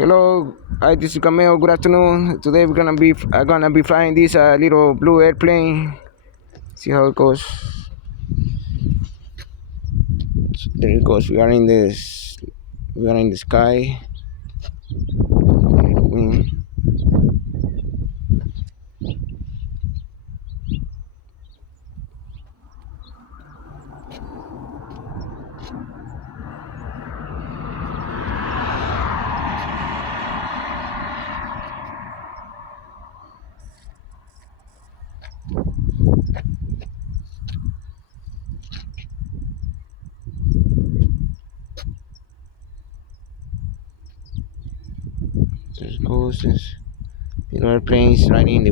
Hello, hi, this is Cameo. Good afternoon. Today we're gonna be flying this little blue airplane. See how it goes. So there it goes. We are in this. We are in the sky. Little wing. There it goes. This little airplane is riding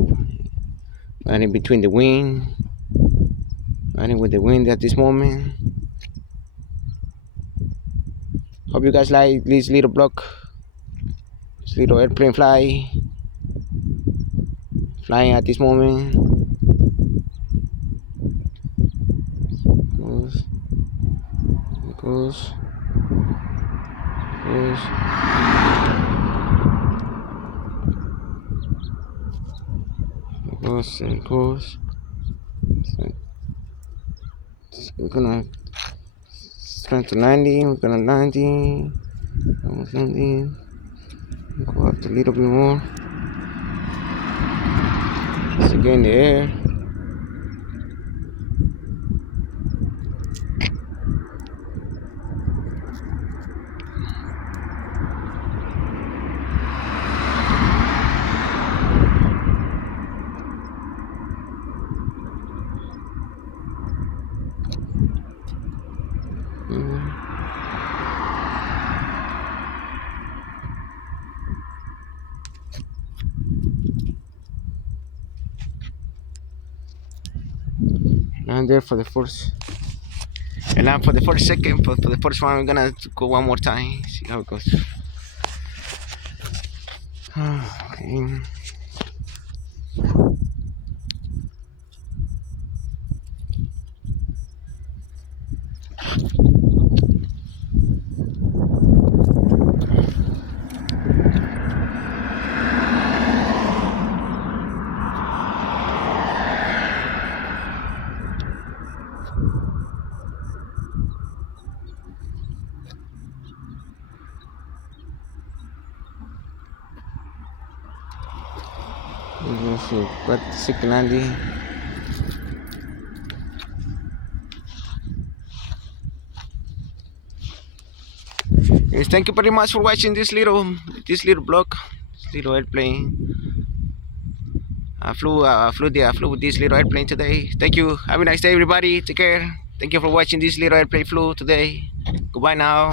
between the wind, riding with the wind at this moment. Hope you guys like this little block, this little airplane flying at this moment. Goes, goes, goes. Goes and goes. So we're gonna try to 90. We're gonna 90. Almost 90. Go up a little bit more. Let's get in the air. And there for the first, and now for the first second, for the first one, we're gonna go one more time. See how it goes. Okay. So, but secondly, yes, thank you very much for watching this little blog, this little airplane. I flew with this little airplane today. Thank you. Have a nice day, everybody. Take care. Thank you for watching this little airplane flew today. Goodbye now.